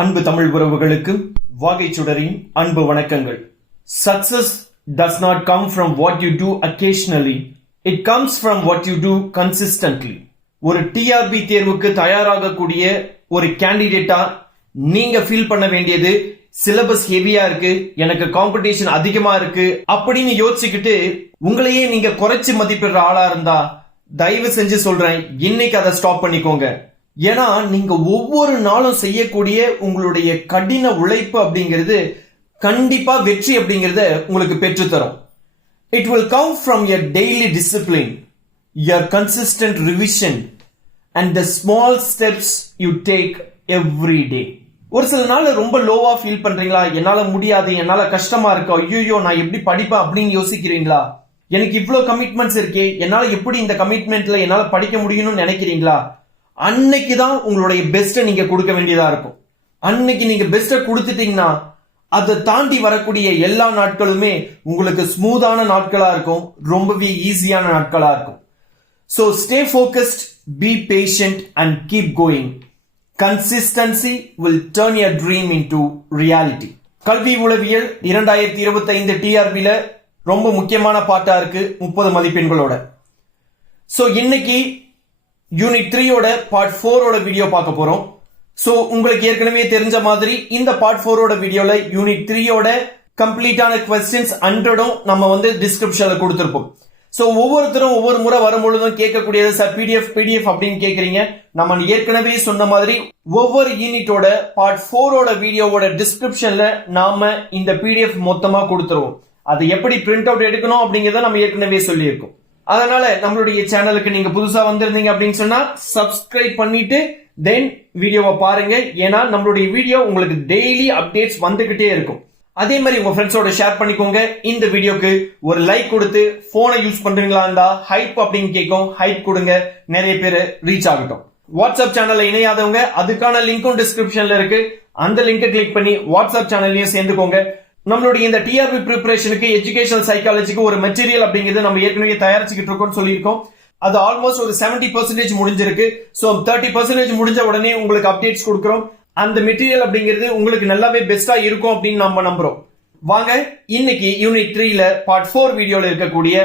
அன்பு தமிழ் உறவுகளுக்கு வாகை சுடரின் அன்பு வணக்கங்கள். Success does not come from what you do occasionally. It comes from what you do consistently. ஒரு டிஆர்பி தேர்வுக்கு தயாராகக்கூடிய ஒரு கேண்டிடேட்டா நீங்க ஃபீல் பண்ண வேண்டியது சிலபஸ் ஹெவியா இருக்கு, எனக்கு காம்படிஷன் அதிகமா இருக்கு அப்படின்னு யோசிச்சுக்கிட்டு உங்களையே நீங்க குறைச்சு மதிப்பிடுற ஆளா இருந்தா தயவு செஞ்சு சொல்றேன், இன்னைக்கு அதை ஸ்டாப் பண்ணிக்கோங்க. ஏன்னா நீங்க ஒவ்வொரு நாளும் செய்யக்கூடிய உங்களுடைய கடின உழைப்பு அப்படிங்கிறது கண்டிப்பா வெற்றி அப்படிங்கறத உங்களுக்கு பெற்றுத்தரும். It will come from your daily discipline, your consistent revision and the small steps you take every day. ஒரு சில நாள் ரொம்ப லோவா ஃபீல் பண்றீங்களா? என்னால முடியாது, என்னால கஷ்டமா இருக்கு, ஐயோ நான் எப்படி படிப்பேன் அப்படின்னு யோசிக்கிறீங்களா? எனக்கு இவ்வளவு கமிட்மெண்ட்ஸ் இருக்கே, என்னால எப்படி இந்த கமிட்மெண்ட்ல என்னால படிக்க முடியும்னு நினைக்கிறீங்களா? அன்னைக்கு தான் உங்களுடைய பெஸ்ட்டை நீங்க கொடுக்க வேண்டியதா இருக்கும். அன்னைக்கு நீங்க பெஸ்ட்டை கொடுத்துட்டீங்கன்னா அதை தாண்டி வரக்கூடிய எல்லா நாட்களுமே உங்களுக்கு ஸ்மூத்தான நாட்களா இருக்கும், ரொம்பவே ஈஸியான நாட்களா இருக்கும். So stay focused, be patient and keep going. Consistency will turn your dream into reality. கல்வி உளவியல் 2025 டிஆர்பில ரொம்ப முக்கியமான பாட்டா இருக்கு, 30 மதிப்பெண்களோட. சோ இன்னைக்கு யூனிட் 3 ஓட பார்ட் 4 ஓட வீடியோ பார்க்க போறோம். சோ உங்களுக்கு ஏற்கனவே தெரிஞ்ச மாதிரி இந்த பார்ட் 4 ஓட வீடியோல யூனிட் 3 ஓட கம்ப்ளீட்டான क्वेश्चंस 100 நம்ம டிஸ்கிரிப்ஷன்ல கொடுத்திருப்போம். சோ ஒவ்வொருத்தரும் ஒவ்வொரு முறை வரும்பொழுதும் கேட்கக்கூடியது சார் பிடிஎஃப் அப்படின்னு கேக்குறீங்க. நம்ம ஏற்கனவே சொன்ன மாதிரி ஒவ்வொரு யூனிட்டோட பார்ட் 4 ஓட வீடியோவோட டிஸ்கிரிப்ஷன்ல நாம இந்த பிடிஎஃப் மொத்தமா கொடுத்துருவோம். அது எப்படி பிரிண்ட் அவுட் எடுக்கணும் அப்படிங்கறத நம்ம ஏற்கனவே சொல்லியிருக்கோம். அதனால நம்மளுடைய சேனலுக்கு நீங்க புதுசா வந்திருந்தீங்க அப்படின்னு சொன்னா சப்ஸ்கிரைப் பண்ணிட்டு தென் வீடியோவை பாருங்க. ஏன்னா நம்மளுடைய வீடியோ உங்களுக்கு டெய்லி அப்டேட்ஸ் வந்துகிட்டே இருக்கும். அதே மாதிரி உங்க ஃப்ரெண்ட்ஸோட ஷேர் பண்ணிக்கோங்க. இந்த வீடியோக்கு ஒரு லைக் கொடுத்து போனை யூஸ் பண்றீங்களா இருந்தா ஹைப் அப்படின்னு கேட்கும், ஹைப் கொடுங்க, நிறைய பேர் ரீச் ஆகட்டும். வாட்ஸ்அப் சேனல்ல இணையாதவங்க அதுக்கான லிங்கும் டிஸ்கிரிப்ஷன்ல இருக்கு, அந்த லிங்கை கிளிக் பண்ணி வாட்ஸ்அப் சேனல்லையும் சேர்ந்துக்கோங்க. நம்மளுடைய இந்த டிஆர்பி ப்ரிப்பரேஷனுக்கு எஜுகேஷனல் சைக்காலஜிக்கு ஒரு மெட்டீரியல் அப்படிங்கிறது நம்ம ஏற்கனவே தயாரிச்சுக்கிட்டு இருக்கோம்னு சொல்லியிருக்கோம். அது ஆல்மோஸ்ட் ஒரு 70% முடிஞ்சிருக்கு. சோ 30% முடிஞ்ச உடனே உங்களுக்கு அப்டேட்ஸ் கொடுக்கிறோம். அந்த மெட்டீரியல் அப்படிங்கிறது உங்களுக்கு நல்லாவே பெஸ்டா இருக்கும் அப்படின்னு நம்ம நம்புறோம். வாங்க இன்னைக்கு யூனிட் 3ல பார்ட் 4 வீடியோல இருக்கக்கூடிய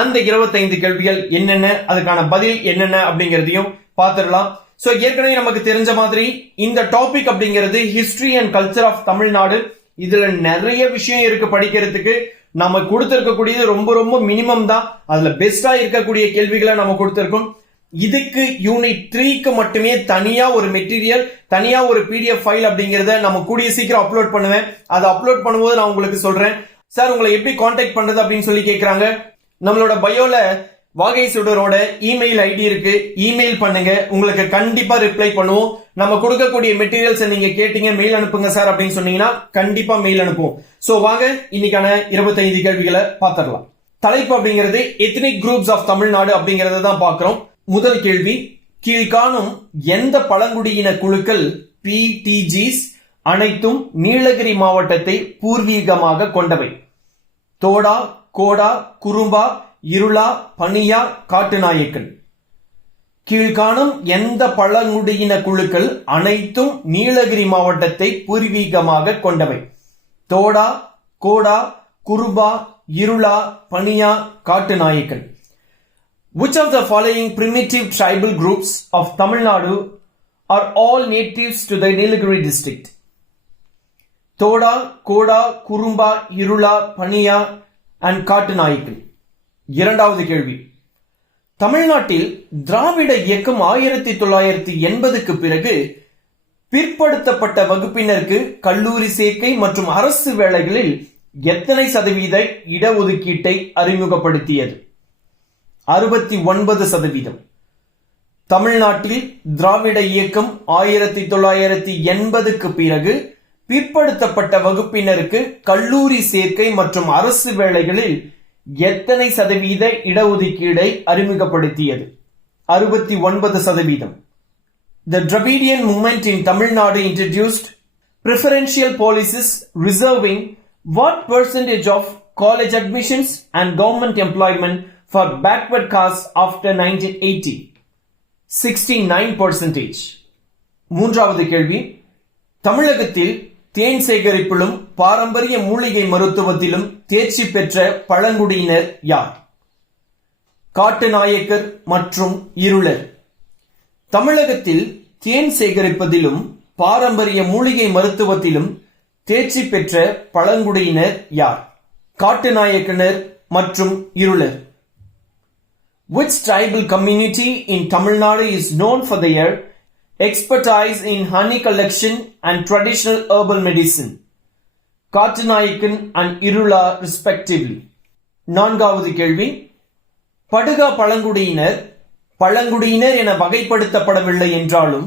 அந்த 25 கேள்விகள் என்னென்ன, அதுக்கான பதில் என்னென்ன அப்படிங்கறதையும் பார்த்துடலாம். சோ ஏற்கனவே நமக்கு தெரிஞ்ச மாதிரி இந்த டாபிக் அப்படிங்கிறது history and culture of Tamil Nadu. இதுல நிறைய விஷயம் இருக்கு படிக்கிறதுக்கு. நம்ம கொடுத்திருக்கக்கூடியது ரொம்ப ரொம்ப மினிமம் தான். அதுல பெஸ்டா இருக்கக்கூடிய கேள்விகளை நம்ம கொடுத்திருக்கோம். இதுக்கு யூனிட் 3க்கு மட்டுமே தனியா ஒரு மெட்டீரியல், தனியா ஒரு பிடிஎஃப் ஃபைல் அப்படிங்கறத நம்ம கூடிய சீக்கிரம் அப்லோட் பண்ணுவேன். அதை அப்லோட் பண்ணும்போது நான் உங்களுக்கு சொல்றேன். சார் உங்களை எப்படி கான்டாக்ட் பண்றது அப்படின்னு சொல்லி கேக்குறாங்க. நம்மளோட பயோல வாகை சுடரோட இமெயில் ஐடி இருக்கு, இமெயில் பண்ணுங்க, உங்களுக்கு கண்டிப்பா ரிப்ளை பண்ணுவோம். நம்ம கொடுக்கக்கூடிய மெட்டீரியல்ஸ் நீங்க கேட்டீங்க மெயில் அனுப்புங்க சார் அப்படின்னு சொன்னீங்கன்னா கண்டிப்பா மெயில் அனுப்புவோம். சோ வாங்க இன்னைக்கான 25 கேள்விகளை பார்த்துடலாம். தலைப்பு அப்படிங்கிறது எத்னிக் குரூப்ஸ் ஆஃப் தமிழ்நாடு அப்படிங்கறத தான் பார்க்கிறோம். முதல் கேள்வி, கீழ்காணும் எந்த பழங்குடியின குழுக்கள் PTGs அனைத்தும் நீலகிரி மாவட்டத்தை பூர்வீகமாக கொண்டவை? தோடா, கோடா, குறும்பா, இருளா, பனியா, காட்டுநாயக்கன். கீழ்காணும் எந்த பழங்குடியின குழுக்கள் அனைத்தும் நீலகிரி மாவட்டத்தை பூர்வீகமாக கொண்டவை? தோடா, கோடா, Kuruba, இருளா, பனியா, Kattunayakan. Which of the following primitive tribal groups of Tamil Nadu are all natives to the Nilagiri district? தோடா, கோடா, குறும்பா, இருளா, பனியா and காட்டுநாயக்கன். இரண்டாவது கேள்வி, தமிழ்நாட்டில் திராவிட இயக்கம் 1980க்கு பிறகு பிற்படுத்தப்பட்ட வகுப்பினருக்கு கல்லூரி சேர்க்கை மற்றும் அரசு வேலைகளில் எத்தனை சதவீத இடஒதுக்கீட்டை அறிமுகப்படுத்தியது? 69%. தமிழ்நாட்டில் திராவிட இயக்கம் 1980க்கு பிறகு பிற்படுத்தப்பட்ட வகுப்பினருக்கு கல்லூரி சேர்க்கை மற்றும் அரசு வேலைகளில் எத்தனை சதவீத இடஒதுக்கீடை அறிமுகப்படுத்தியது? 69%. The Dravidian movement in Tamil Nadu introduced preferential policies reserving what percentage of college admissions and government employment for backward castes after 1980? 69%. மூன்றாவது கேள்வி, தமிழகத்தில் தேன் சேகரிப்பிலும் பாரம்பரிய மூலிகை மருத்துவத்திலும் தேர்ச்சி பெற்ற பழங்குடியினர் யார்? காட்டுநாயக்கர் மற்றும் இருளர். தமிழகத்தில் தேன் சேகரிப்பதிலும் பாரம்பரிய மூலிகை மருத்துவத்திலும் தேர்ச்சி பெற்ற பழங்குடியினர் யார்? காட்டுநாயக்கனர் மற்றும் Irular. Which tribal community in Tamil Nadu is known for their expertise in honey collection and traditional herbal medicine? Kattunayakan and இருளா respectively. நான்காவது கேள்வி, படுகா பழங்குடியினர் பழங்குடியினர் என வகைப்படுத்தப்படவில்லை என்றாலும்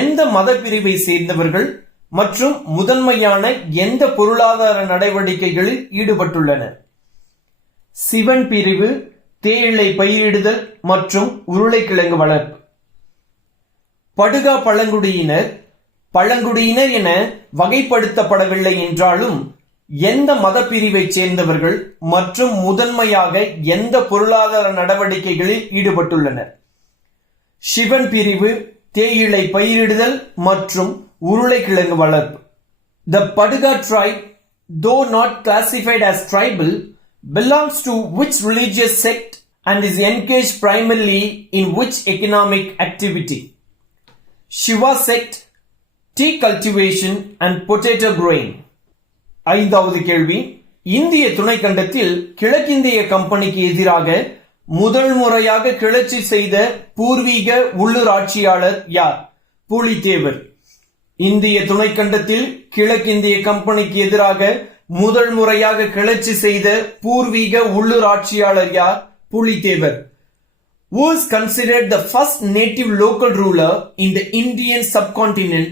எந்த மத பிரிவை சேர்ந்தவர்கள் மற்றும் முதன்மையான எந்த பொருளாதார நடவடிக்கைகளில் ஈடுபட்டுள்ளனர்? சிவன் பிரிவு, தேயிலை பயிரிடுதல் மற்றும் உருளைக்கிழங்கு வளர்ப்பு. படுகா பழங்குடியினர் பழங்குடியினர் என வகைப்படுத்தப்படவில்லை என்றாலும் எந்த மத பிரிவை சேர்ந்தவர்கள் மற்றும் முதன்மையாக எந்த பொருளாதார நடவடிக்கைகளில் ஈடுபட்டுள்ளனர்? சிவன் பிரிவு, தேயிலை பயிரிடுதல் மற்றும் உருளைக்கிழங்கு வளர்ப்பு. The Paduga tribe, though not classified as tribal, belongs to which religious sect and is engaged primarily in which economic activity? Shiva sect, tea cultivation and potato growing. ஐந்தாவது கேள்வி, இந்திய துணைக்கண்டத்தில் கிழக்கிந்திய கம்பெனிக்கு எதிராக முதல் முறையாக கிளர்ச்சி செய்த பூர்வீக உள்ளூர் ஆட்சியாளர் யார்? பூலித்தேவர். இந்திய துணைக்கண்டத்தில் கிழக்கிந்திய கம்பெனிக்கு எதிராக முதல் முறையாக கிளர்ச்சி செய்த பூர்வீக உள்ளூர் ஆட்சியாளர் யார்? Pulithevar. Who is considered the first native local ruler in the Indian subcontinent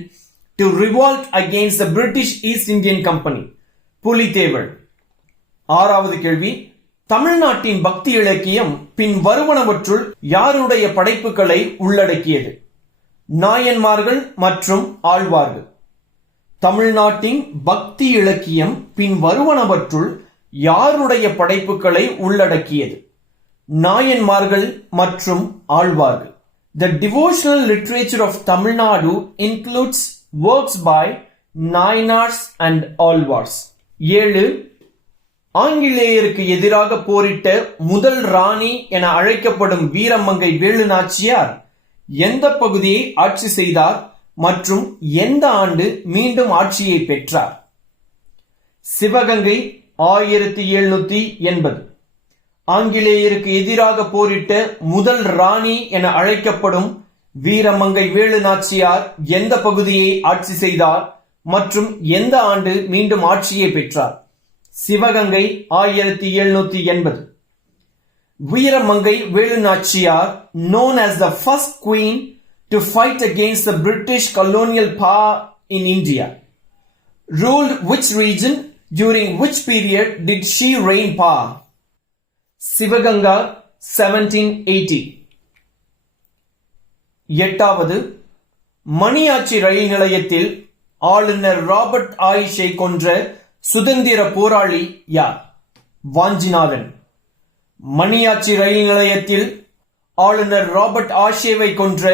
to revolt against the British East Indian Company? Pulithevar. ஆறாவது கேள்வி, தமிழ்நாட்டின் பக்தி இலக்கியம் பின் வருவனவற்றுள் யாருடைய படைப்புகளை உள்ளடக்கியது? நாயன்மார்கள் மற்றும் ஆழ்வார்கள். தமிழ்நாட்டின் பக்தி இலக்கியம் பின் வருவனவற்றுள் யாருடைய படைப்புகளை உள்ளடக்கியது? நாயன்மார்கள் மற்றும் ஆழ்வார்கள். The devotional literature of Tamil Nadu includes works by Nayanars and Alvars. 7. ஆங்கிலேயருக்கு எதிராக போரிட்ட முதல் ராணி என அழைக்கப்படும் வீரமங்கை வேலு நாச்சியார் எந்த பகுதியை ஆட்சி செய்தார் மற்றும் எந்த ஆண்டு மீண்டும் ஆட்சியை பெற்றார்? சிவகங்கை 1780. ஆங்கிலேயருக்கு எதிராக போரிட்ட முதல் ராணி என அழைக்கப்படும் வீரமங்கை வேலு நாச்சியார் எந்த பகுதியை ஆட்சி செய்தார் மற்றும் எந்த ஆண்டு மீண்டும் ஆட்சியை பெற்றார்? சிவகங்கை 1780. வீரமங்கை Velu Nachiyar, known as the first queen to fight against the British colonial power in India, ruled which region during which period did she reign power? Sivaganga 1780. 8. Maniyachi ரயில் நிலையத்தில் ஆளுநர் ராபர்ட் ஆயிஷை கொன்ற சுதந்திர போராளி யார்? வாஞ்சிநாதன். மணியாச்சி ரயில் நிலையத்தில் ஆளுநர் ராபர்ட் ஆஷேவை கொன்ற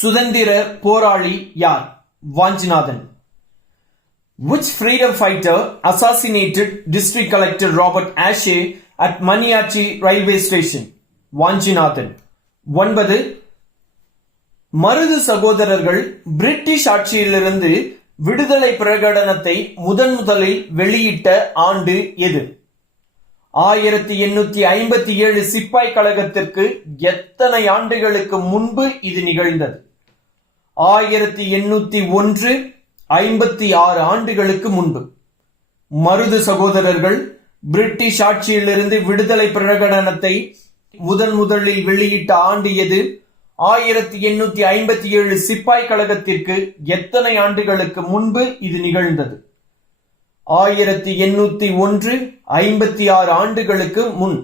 சுதந்திர போராளி யார்? Vanchinathan. Which freedom fighter assassinated District Collector Robert Ashe at Maniachi Railway Station? Vanchinathan. 9. Marudhu சகோதரர்கள் பிரிட்டிஷ் ஆட்சியிலிருந்து விடுதலை பிரகடனத்தை முதலில் வெளியிட்ட ஆண்டு எது? 1857 சிப்பாய் கழகத்திற்கு எத்தனை ஆண்டுகளுக்கு முன்பு இது நிகழ்ந்தது? 1801 56 ஆண்டுகளுக்கு முன்பு. மருது சகோதரர்கள் பிரிட்டிஷ் ஆட்சியிலிருந்து விடுதலை பிரகடனத்தை முதலில் வெளியிட்ட ஆண்டு எது? 1857 சிப்பாய் கழகத்திற்கு எத்தனை ஆண்டுகளுக்கு முன்பு இது நிகழ்ந்தது? 1801 56 ஆண்டுகளுக்கு முன்.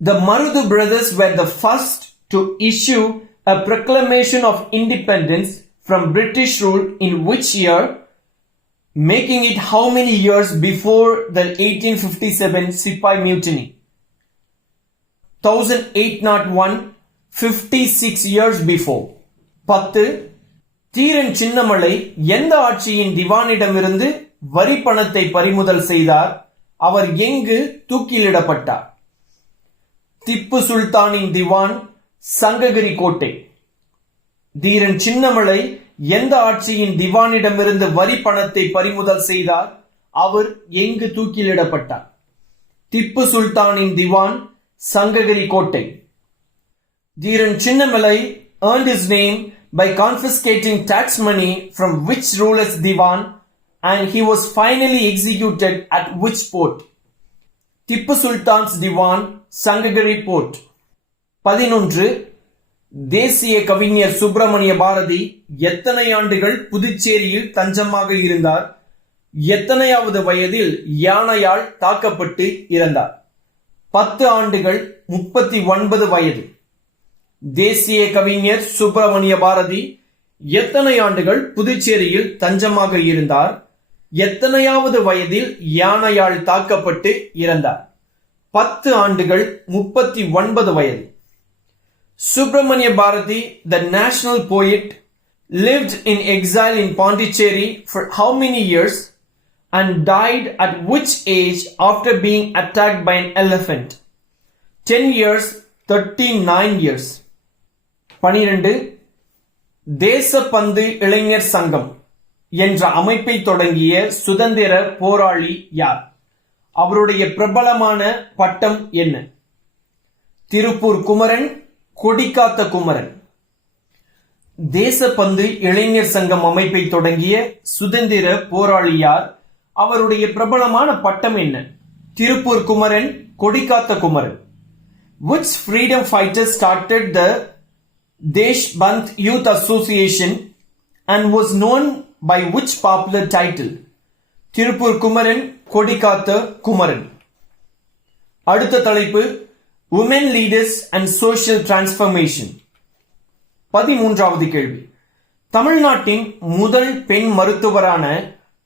The Marudu brothers were the first to issue a proclamation of independence from British rule in which year, making it how many years before the 1857 Sipai Mutiny? 1801, 56 years before. 10. Dheeran Chinnamalai எந்த ஆட்சியின் திவானிடமிருந்து வரி பணத்தை பறிமுதல் செய்தார்? அவர் எங்கு தூக்கிலிடப்பட்டார்? திப்பு சுல்தானின் திவான், சங்ககிரி கோட்டை. தீரன் சின்னமலை எந்த ஆட்சியின் திவானிடமிருந்து வரி பணத்தை பறிமுதல் செய்தார்? அவர் எங்கு தூக்கிலிடப்பட்டார்? திப்பு சுல்தானின் திவான், சங்ககிரி கோட்டை. Dheeran Chinnamalai earned his name by confiscating tax money from which ruler's divan, and he was finally executed at which port? Tippu Sultan's divan, Sangagiri port. 11. தேசிய கவிஞர் சுப்பிரமணிய பாரதி எத்தனை ஆண்டுகள் புதுச்சேரியில் தஞ்சமாக இருந்தார்? எத்தனையாவது வயதில் யானையால் தாக்கப்பட்டு இறந்தார்? 10 ஆண்டுகள் 39 வயது. தேசிய கவிஞர் சுப்பிரமணிய பாரதி எத்தனை ஆண்டுகள் புதுச்சேரியில் தஞ்சமாக இருந்தார்? எத்தனையாவது வயதில் யானையால் தாக்கப்பட்டு இறந்தார்? 10 ஆண்டுகள் 39 வயது. Subramania Bharati, the national poet, lived in exile in Pondicherry for how many years and died at which age after being attacked by an elephant? 10 years, 39 years. 12. Deshabandu இளைஞர் சங்கம் என்ற அமைப்பை தொடங்கிய சுதந்திர போராளி யார்? அவருடைய பிரபலமான பட்டம் என்ன? திருப்பூர் குமரன், கொடிக்காத்த குமரன். தேசப்பந்து இளைஞர் சங்கம் அமைப்பை தொடங்கிய சுதந்திர போராளி யார்? அவருடைய பிரபலமான பட்டம் என்ன? திருப்பூர் குமரன், கொடிக்காத்த Kumaran. Which freedom fighter started the Deshbandh Youth Association and was known by which popular title? Tiruppur Kumaran, கொடிக்காத்த குமரன். அடுத்த தலைப்பு Women Leaders and Social Transformation. 13வது கேள்வி. தமிழ்நாட்டின் முதல் பெண் மருத்துவரான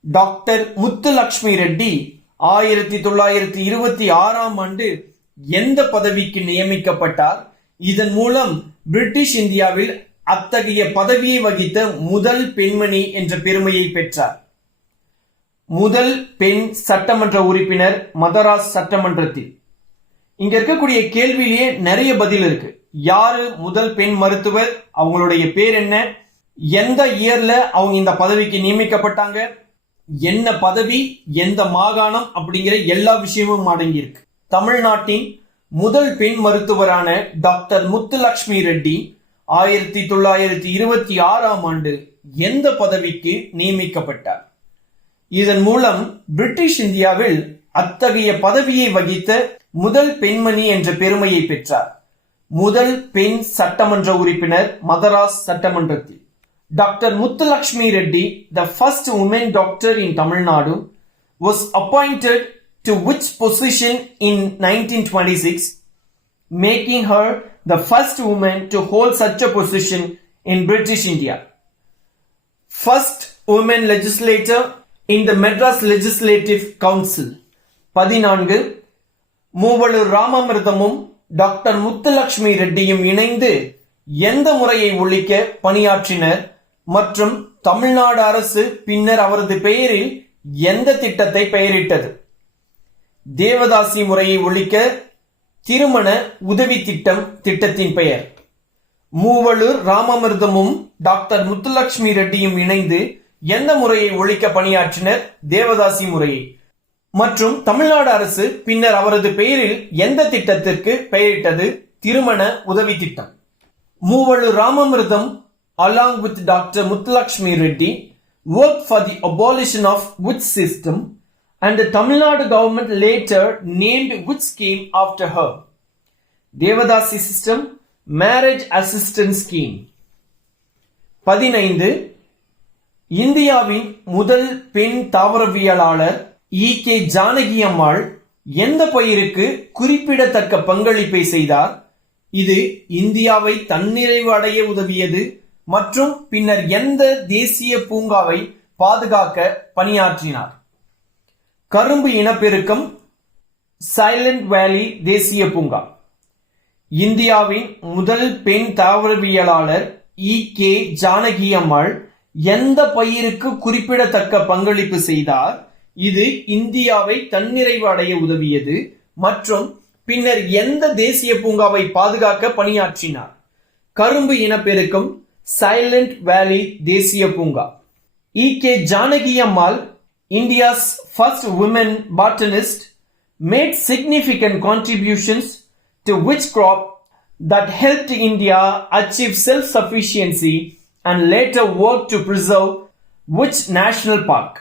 டாக்டர் முத்துலட்சுமி ரெட்டி 1926ஆம் ஆண்டு எந்த பதவிக்கு நியமிக்கப்பட்டார்? இதன் மூலம் பிரிட்டிஷ் இந்தியாவில் அத்தகைய பதவியை வகித்த முதல் பெண்மணி என்ற பெருமையை பெற்றார். முதல் பெண் சட்டமன்ற உறுப்பினர் மதராஸ் சட்டமன்றத்தில். இங்க இருக்கக்கூடிய கேள்வியிலேயே நிறைய பதில் இருக்கு. யாரு முதல் பெண் மருத்துவர்? அவங்களுடைய பேர் என்ன? எந்த இயர்ல அவங்க இந்த பதவிக்கு நியமிக்கப்பட்டாங்க? என்ன பதவி? எந்த மாகாணம்? அப்படிங்கிற எல்லா விஷயமும் அடங்கி இருக்கு. தமிழ்நாட்டின் முதல் பெண் மருத்துவரான டாக்டர் முத்துலட்சுமி ரெட்டி 1926ஆம் ஆண்டு எந்த பதவிக்கு நியமிக்கப்பட்டார்? இதன் மூலம் பிரிட்டிஷ் இந்தியாவில் அத்தகைய பதவியை வகித்த முதல் பெண்மணி என்ற பெருமையை பெற்றார். முதல் பெண் சட்டமன்ற உறுப்பினர் மதராஸ் சட்டமன்றத்தில். Doctor Muthulakshmi Reddy, the first woman doctor in Tamil Nadu, was appointed to which position in 1926, making her the first woman to hold such a position in British India. First woman legislator in the Madras Legislative Council. 14. Moovalur ராமாமிர்தமும் doctor Muthulakshmi ரெட்டியும் இணைந்து எந்த முறையை ஒழிக்க பணியாற்றினர் மற்றும் தமிழ்நாடு அரசு பின்னர் அவரது பெயரில் எந்த திட்டத்தை பெயரிட்டது? தேவதாசி முறையை ஒழிக்க திருமண உதவி திட்டத்தின் பெயர். மூவலூர் ராமாமிர்தமும் டாக்டர் முத்துலட்சுமி ரெட்டியும் இணைந்து எந்த முறையை ஒழிக்க பணியாற்றினர்? தேவதாசி முறையை. மற்றும் தமிழ்நாடு அரசு பின்னர் அவரது பெயரில் எந்த திட்டத்திற்கு பெயரிட்டது? திருமண உதவி திட்டம். Moovalur Ramamirtham along with Dr. Muthulakshmi Reddy worked for the abolition of which system, and the Tamil Nadu government later named which scheme after her? Devadasi system, marriage assistance scheme. 15. இந்தியாவின் முதல் பெண் தாவரவியலாளர் E.K. ஜானகி அம்மாள் எந்த பயிருக்கு குறிப்பிடத்தக்க பங்களிப்பை செய்தார்? இது இந்தியாவை தன்னிறைவு அடைய உதவியது மற்றும் பின்னர் எந்த தேசிய பூங்காவை பாதுகாக்க பணியாற்றினார்? கரும்பு இனப்பெருக்கம், சைலண்ட் வேலி தேசிய பூங்கா. இந்தியாவின் முதல் பெண் தாவரவியலாளர் E.K. ஜானகி அம்மாள் எந்த பயிருக்கு குறிப்பிடத்தக்க பங்களிப்பு செய்தார்? இது இந்தியாவை தன்னிறைவு அடைய உதவியது மற்றும் பின்னர் எந்த தேசிய பூங்காவை பாதுகாக்க பணியாற்றினார்? கரும்பு இனப்பெருக்கம், சைலண்ட் வேலி தேசிய பூங்கா. E.K. Janaki Ammal, India's first women botanist, made significant contributions to which crop that helped India achieve self-sufficiency and later worked to preserve which national park?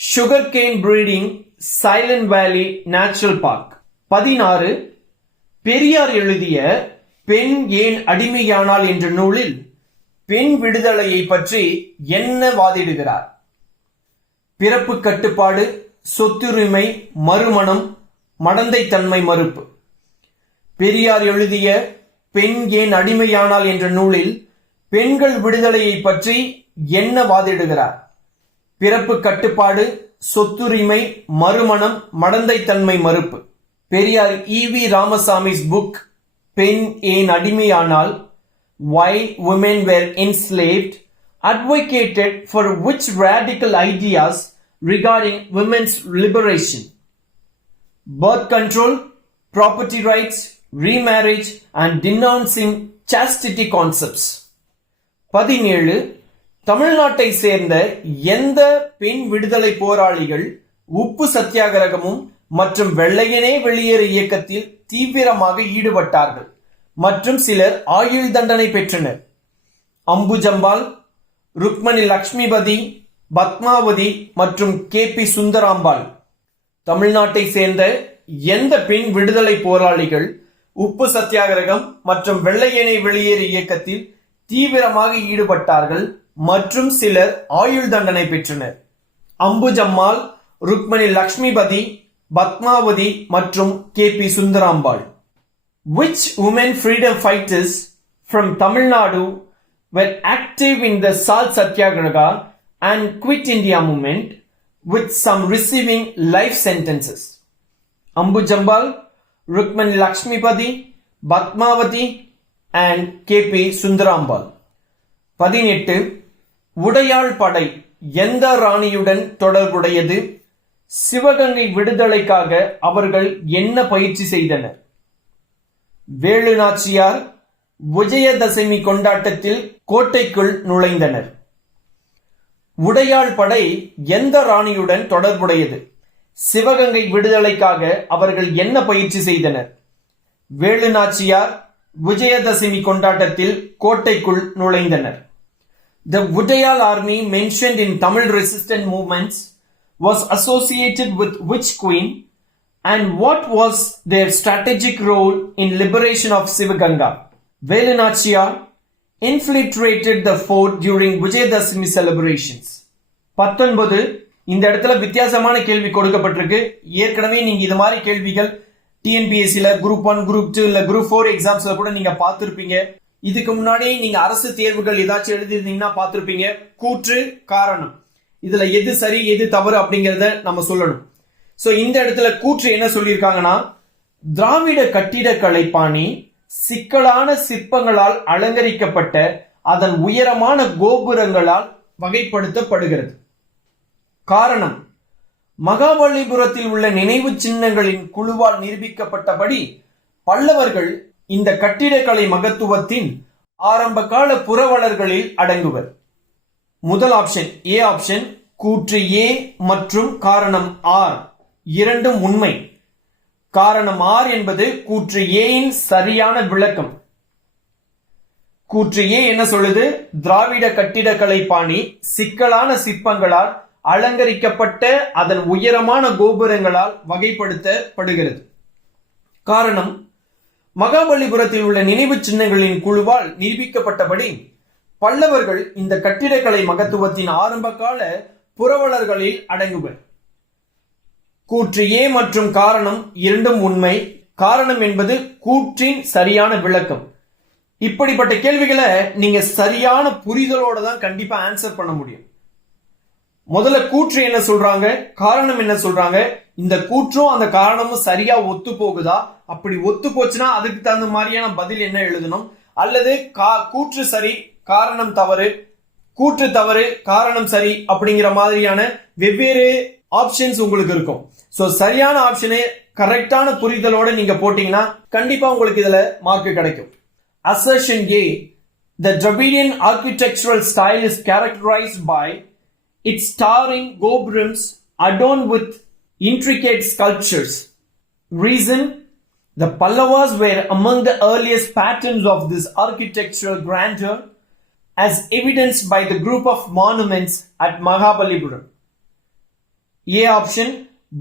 Sugarcane breeding, Silent Valley Natural Park. 16. Periyar எழுதிய பெண் ஏன் அடிமையானாள் என்ற நூலில் பெண் விடுதலையை பற்றி என்ன வாதிடுகிறார்? பிறப்பு கட்டுப்பாடு, சொத்துரிமை, மறுமணம், மடந்தைத்தன்மை மறுப்பு. பெரியார் எழுதிய பெண் ஏன் அடிமையானாள் என்ற நூலில் பெண்கள் விடுதலையை பற்றி என்ன வாதிடுகிறார்? பிறப்பு கட்டுப்பாடு, சொத்துரிமை, மறுமணம், மடந்தைத்தன்மை மறுப்பு. பெரியார் E.V. Ramasami's book பெண் ஏன் அடிமையானாள், Why Women Were Enslaved, advocated for which radical ideas regarding women's liberation? Birth control, property rights, remarriage and denouncing chastity concepts. 17. தமிழ்நாட்டை சேர்ந்த எந்த பெண் விடுதலை போராளிகள் உப்பு சத்தியாகிரகமும் மற்றும் வெள்ளையனே வெளியேறு இயக்கத்தில் தீவிரமாக ஈடுபட்டார்கள் மற்றும் சிலர் ஆயுள் தண்டனை பெற்றனர்? அம்புஜம்பாள், ருக்மணி லக்ஷ்மிபதி, பத்மாவதி மற்றும் K.P. சுந்தராம்பாள். தமிழ்நாட்டை சேர்ந்த எந்த பெண் விடுதலை போராளிகள் உப்பு சத்தியாகிரகம் மற்றும் வெள்ளையனே வெளியேறு இயக்கத்தில் தீவிரமாக ஈடுபட்டார்கள் மற்றும் சிலர் ஆயுள் தண்டனை பெற்றனர்? அம்புஜம்மாள், ருக்மணி லக்ஷ்மிபதி, பத்மாவதி மற்றும் K.P. Sundarambal. Which women freedom fighters from Tamil Nadu were active in the Salt Satyagraha and Quit India movement, with some receiving life sentences? Ambujambal, Rukmani Lakshmipati, Padmavati and K.P. Sundarambal. 18. உடையாள் படை எந்த ராணியுடன் தொடர்புடையது? சிவகங்கை விடுதலைக்காக அவர்கள் என்ன பயிற்சி செய்தனர்? வேலு நாச்சியார் விஜயதசமி கொண்டாட்டத்தில் கோட்டைக்குள் நுழைந்தனர். உடையாள் படை எந்த ராணியுடன் தொடர்புடையது? சிவகங்கை விடுதலைக்காக அவர்கள் என்ன பயிற்சி செய்தனர்? வேலு நாச்சியார் விஜயதசமி கொண்டாட்டத்தில் கோட்டைக்குள் நுழைந்தனர். The Udayal army mentioned in Tamil resistance movements was associated with which queen? And what was their strategic role in liberation of Sivaganga? Velu Nachiyar infiltrated the fort during Vijayadashami celebrations. 19. இந்த இடத்துல வித்தியாசமான கேள்வி கொடுக்கப்பட்டிருக்கு. ஏற்கனவே நீங்க இது மாதிரி கேள்விகள் TNPSCல குரூப் 1, குரூப் 2 இல்ல குரூப் 4 எக்ஸாம்ஸ்ல கூட நீங்க பார்த்திருப்பீங்க. இதுக்கு முன்னாடி நீங்க அரசு தேர்வுகள் ஏதாச்சும் எழுதிருந்தீங்கன்னா பார்த்திருப்பீங்க. கூற்று, காரணம், இதுல எது சரி எது தவறு அப்படிங்கறத நம்ம சொல்லணும். சோ இந்த இடத்துல கூற்று என்ன சொல்லியிருக்காங்கன்னா, திராவிட கட்டிடக்கலை பாணி சிக்கலான சிற்பங்களால் அலங்கரிக்கப்பட்ட அதன் உயரமான கோபுரங்களால் வகைப்படுத்தப்படுகிறது. காரணம், மகாபலிபுரத்தில் உள்ள நினைவு சின்னங்களின் குழுவால் நிரூபிக்கப்பட்டபடி பல்லவர்கள் இந்த கட்டிடக்கலை மகத்துவத்தின் ஆரம்ப கால புரவலர்களில் அடங்குவர். முதல் ஆப்ஷன் ஏ ஆப்ஷன். கூற்று ஏ மற்றும் காரணம் ஆர் இரண்டும் உண்மை. காரணம் ஆர் என்பது கூற்று ஏயின் சரியான விளக்கம். கூற்று ஏ என்ன சொல்லுது? திராவிட கட்டிடக்கலை பாணி சிக்கலான சிற்பங்களால் அலங்கரிக்கப்பட்ட அதன் உயரமான கோபுரங்களால் வகைப்படுத்தப்படுகிறது. காரணம், மகாபலிபுரத்தில் உள்ள நினைவு சின்னங்களின் குழுவால் நிரூபிக்கப்பட்டபடி பல்லவர்கள் இந்த கட்டிடக்கலை மகத்துவத்தின் ஆரம்ப கால புரவலர்களில் அடங்குவர். கூற்று ஏ மற்றும் காரணம் இரண்டும் உண்மை. காரணம் என்பது கூற்றின் சரியான விளக்கம். இப்படிப்பட்ட கேள்விகளை நீங்க சரியான புரிதலோட தான் கண்டிப்பா ஆன்சர் பண்ண முடியும். முதல்ல கூற்று என்ன சொல்றாங்க, காரணம் என்ன சொல்றாங்க, இந்த கூற்றும் அந்த காரணமும் சரியா ஒத்து போகுதா? அப்படி ஒத்து போச்சுன்னா அதுக்கு தகுந்த மாதிரியான பதில் என்ன எழுதணும், அல்லது கூற்று சரி காரணம் தவறு, கூற்று தவறு, காரணம் சரி அப்படிங்கிற மாதிரியான வெவ்வேறு ஆப்ஷன்ஸ் உங்களுக்கு இருக்கும். சோ சரியான ஆப்ஷனே கரெக்டான புரிதலோட நீங்க போட்டீங்கன்னா கண்டிப்பா உங்களுக்கு இதுல மார்க் கிடைக்கும். Assertion A. The Dravidian architectural style is characterized by its towering gopurams adorned with intricate sculptures. Reason: the Pallavas were among the earliest patterns of this architectural grandeur, as evidenced by the group of monuments at Mahabalipuram. A option: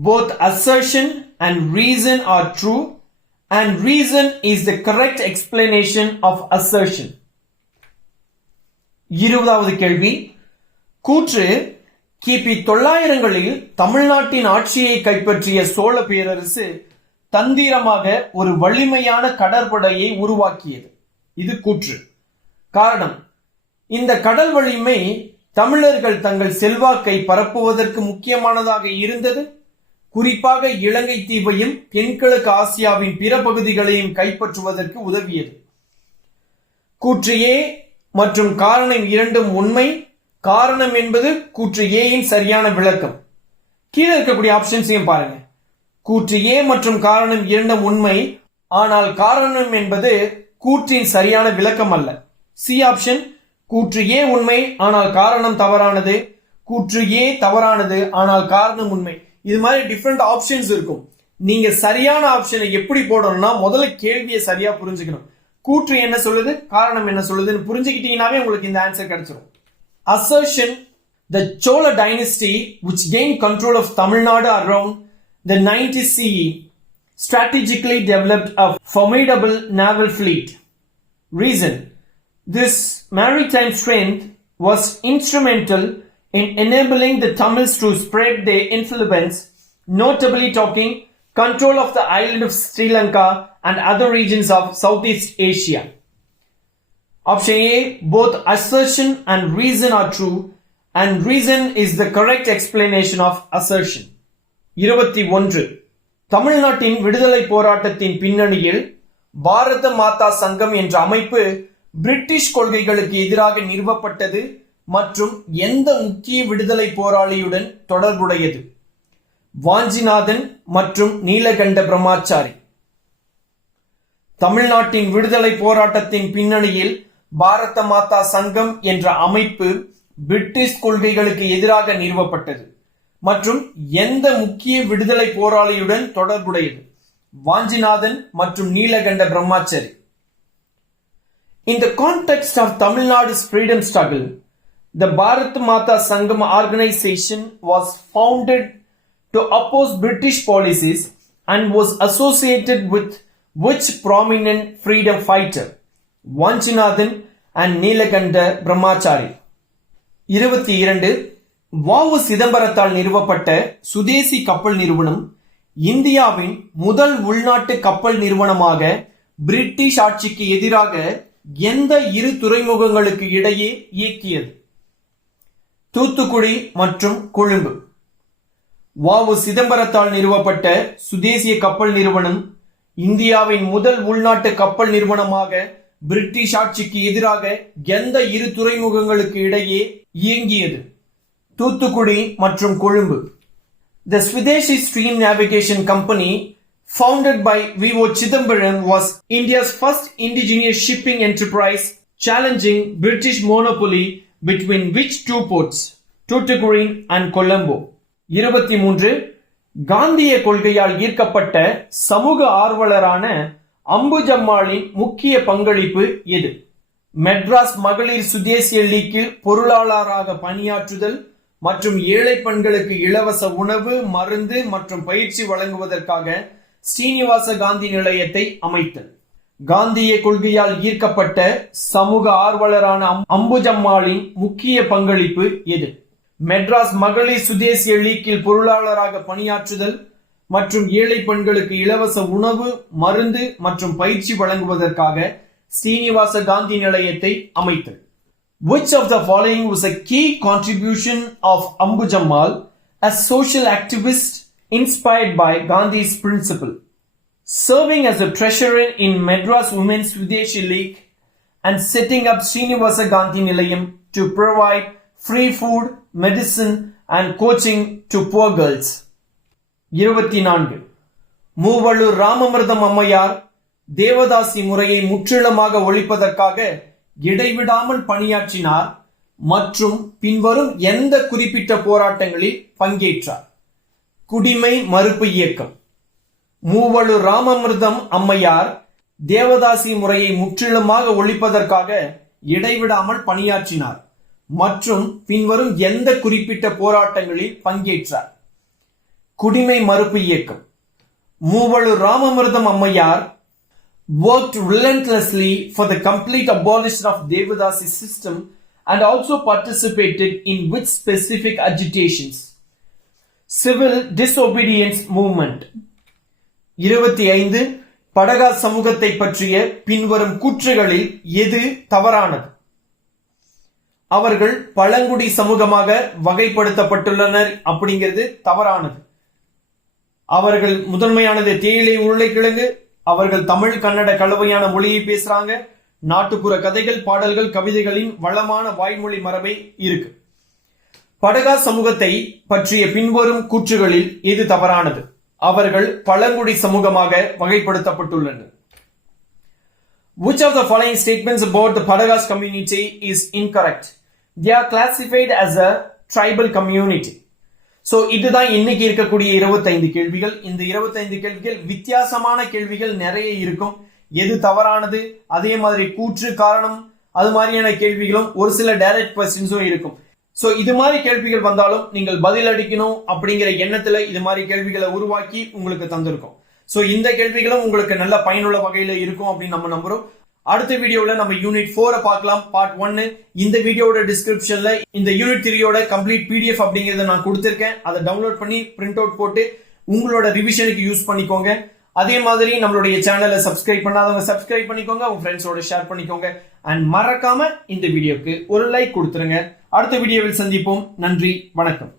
both assertion and reason are true, and reason is the correct explanation of assertion. 20வது கேள்வி. கூற்று கிபி 900களில் தமிழ்நாட்டின் ஆட்சியை கைப்பற்றிய சோழ பேரரசு தந்திரமாக ஒரு வலிமையான கடற்படையை உருவாக்கியது. இது கூற்று. காரணம்: இந்த கடல் வலிமை தமிழர்கள் தங்கள் செல்வாக்கை பரப்புவதற்கு முக்கியமானதாக இருந்தது. குறிப்பாக இலங்கை தீவையும் தென்கிழக்கு ஆசியாவின் பிற பகுதிகளையும் கைப்பற்றுவதற்கு உதவியது. கூற்று ஏ மற்றும் காரணம் இரண்டும் உண்மை. காரணம் என்பது கூற்று ஏயின் சரியான விளக்கம். கீழே இருக்கக்கூடிய ஆப்ஷன்ஸையும் பாருங்க. கூற்று ஏ மற்றும் காரணம் இரண்டும் உண்மை, ஆனால் காரணம் என்பது கூற்றின் சரியான விளக்கம் அல்ல. சி ஆப்ஷன்: கூற்று ஏ உண்மை ஆனால் காரணம் தவறானது. கூற்று ஏ தவறானது ஆனால் காரணம் உண்மை. இது மாதிரி டிஃபரெண்ட் ஆப்ஷன்ஸ் இருக்கும். நீங்க சரியான ஆப்ஷனை எப்படி போடணும்னா முதல்ல கேள்வியை சரியா புரிஞ்சுக்கணும். கூற்று என்ன சொல்லுது, காரணம் என்ன சொல்லுதுன்னு புரிஞ்சுக்கிட்டீங்கன்னாவே உங்களுக்கு இந்த ஆன்சர் கிடைச்சிடும். Assertion: the Chola dynasty, which gained control of Tamil Nadu around the 90s CE, strategically developed a formidable naval fleet. Reason: this maritime strength was instrumental in enabling the Tamils to spread their influence, notably taking control of the island of Sri Lanka and other regions of Southeast Asia. Option A, both assertion and reason are true, and reason is the correct explanation of assertion. 21. தமிழ்நாட்டின் விடுதலை போராட்டத்தின் பின்னணியில் பாரத மாதா சங்கம் என்ற அமைப்பு British கொள்கைகளுக்கு எதிராக நிறுவப்பட்டது மற்றும் எந்த முக்கிய விடுதலை போராளியுடன் தொடர்புடையது? வாஞ்சிநாதன் மற்றும் நீலகண்ட பிரம்மாச்சாரி. தமிழ்நாட்டின் விடுதலை போராட்டத்தின் பின்னணியில் பாரத மாதா சங்கம் என்ற அமைப்பு பிரிட்டிஷ் கொள்கைகளுக்கு எதிராக நிறுவப்பட்டது மற்றும் எந்த முக்கிய விடுதலை போராளியுடன் தொடர்புடையது? வாஞ்சிநாதன் மற்றும் Neelakanta Brahmachari. In the context of Tamil Nadu's freedom struggle, the Bharat Mata Sangam organization was founded to oppose British policies and was associated with which prominent freedom fighter? Vanchinathan and Nilakanda Brahmachari. 22. வாவு சிதம்பரத்தால் நிறுவப்பட்ட சுதேசி கப்பல் நிறுவனம் இந்தியாவின் முதல் உள்நாட்டு கப்பல் நிறுவனமாக British ஆட்சிக்கு எதிராக எந்த இரு துறைமுகங்களுக்கு இடையே இயக்கியது? தூத்துக்குடி மற்றும் கொழும்பு. வாவு சிதம்பரத்தால் நிறுவப்பட்ட சுதேசிய கப்பல் நிறுவனம் இந்தியாவின் முதல் உள்நாட்டு கப்பல் நிறுவனமாக பிரிட்டிஷ் ஆட்சிக்கு எதிராக எந்த இரு துறைமுகங்களுக்கு இடையே இயங்கியது? தூத்துக்குடி மற்றும் Colombo. The Swadeshi Stream Navigation Company, founded by V.O. Chidambaram, was India's first indigenous shipping enterprise, challenging British monopoly between which two ports? Tuticorin and Colombo. 23. காந்திய கொள்கையால் ஈர்க்கப்பட்ட சமூக ஆர்வலரான அம்புஜம்மாளின் முக்கிய பங்களிப்பு எது? மெட்ராஸ் மகளிர் சுதேசிய லீக்கில் பொருளாளராக பணியாற்றுதல் மற்றும் ஏழை பெண்களுக்கு இலவச உணவு, மருந்து மற்றும் பயிற்சி வழங்குவதற்காக ஸ்ரீனிவாச காந்தி நிலையத்தை அமைத்தல். காந்திய கொள்கையால் ஈர்க்கப்பட்ட சமூக ஆர்வலரான அம்புஜம்மாளின் முக்கிய பங்களிப்பு எது? மெட்ராஸ் மகளிர் சுதேசிய லீக்கில் பொருளாளராக பணியாற்றுதல் மற்றும் ஏழை பெண்களுக்கு இலவச உணவு, மருந்து மற்றும் பயிற்சி வழங்குவதற்காக ஸ்ரீனிவாச காந்தி நிலையத்தை அமைத்தல். Which of the following was a key contribution of Ambujammal, a social activist inspired by Gandhi's principle? Serving as a treasurer in Madras Women's Swadeshi League and setting up Srinivasa Gandhi Nilayam to provide free food, medicine and coaching to poor girls. 24. மூவள்ளூர் Ramamirtham அம்மையார் தேவதாசி முறையை முற்றிலுமாக ஒழிப்பதற்காக இடைவிடாமல் பணியாற்றினார் மற்றும் பின்வரும் எந்த குறிப்பிட்ட போராட்டங்களில் பங்கேற்றார்? குடிமை மறுப்பு இயக்கம். மூவள்ளூர் ராமமிர்தம் அம்மையார் தேவதாசி முறையை முற்றிலுமாக ஒழிப்பதற்காக இடைவிடாமல் பணியாற்றினார் மற்றும் பின்வரும் எந்த குறிப்பிட்ட போராட்டங்களில் பங்கேற்றார்? குடிமை மறுப்பு இயக்கம். மூவள்ளூர் ராமமிர்தம் அம்மையார் worked relentlessly for the complete abolition of Devadasi system and also participated in which specific agitations? Civil disobedience movement. 25. படகா சமூகத்தை பற்றிய பின்வரும் கூற்றுகளில் எது தவறானது? அவர்கள் பழங்குடி சமூகமாக வகைப்படுத்தப்பட்டுள்ளனர் அப்படிங்கிறது தவறானது. அவர்கள் முதன்மையானது தேயிலை உருளைக்கிழங்கு. அவர்கள் தமிழ் கன்னட கலவையான மொழியை பேசுறாங்க. நாட்டுப்புற கதைகள், பாடல்கள், கவிதைகளின் வளமான வாய்மொழி மரபை இருக்கு. படகா சமூகத்தை பற்றிய பின்வரும் கூற்றுகளில் எது தவறானது? அவர்கள் பழங்குடி சமூகமாக வகைப்படுத்தப்பட்டுள்ளனர். Which of the following statements about the Padagas community is incorrect? They are classified as a tribal community. So இதுதான் இன்னைக்கு இருக்கக்கூடிய 25 கேள்விகள். இந்த 25 கேள்விகள் வித்தியாசமான கேள்விகள் நிறைய இருக்கும். எது தவறானது, அதே மாதிரி கூற்று, காரணம், அது மாதிரியான கேள்விகளும் ஒரு சில டைரக்ட் கொஸ்டின்ஸும் இருக்கும். சோ இது மாதிரி கேள்விகள் வந்தாலும் நீங்கள் பதில் அளிக்கணும் அப்படிங்கிற எண்ணத்துல இது மாதிரி கேள்விகளை உருவாக்கி உங்களுக்கு தந்திருக்கோம். சோ இந்த கேள்விகளும் உங்களுக்கு நல்ல பயனுள்ள வகையில இருக்கும் அப்படின்னு நம்ம நம்புறோம். அடுத்த வீடியோல நம்ம யூனிட் 4 பார்க்கலாம், பார்ட் 1. இந்த வீடியோட டிஸ்கிரிப்ஷன்ல இந்த யூனிட் 3யோட கம்ப்ளீட் PDF அப்படிங்கறத நான் கொடுத்திருக்கேன். அதை டவுன்லோட் பண்ணி பிரிண்ட் அவுட் போட்டு உங்களோட ரிவிஷனுக்கு யூஸ் பண்ணிக்கோங்க. அதே மாதிரி நம்மளுடைய சேனலை சப்ஸ்கிரைப் பண்ணாதவங்க சப்ஸ்கிரைப் பண்ணிக்கோங்க, உங்க ஃப்ரெண்ட்ஸோட ஷேர் பண்ணிக்கோங்க. அண்ட் மறக்காம இந்த வீடியோக்கு ஒரு லைக் கொடுத்துருங்க. அடுத்த வீடியோவில் சந்திப்போம். நன்றி, வணக்கம்.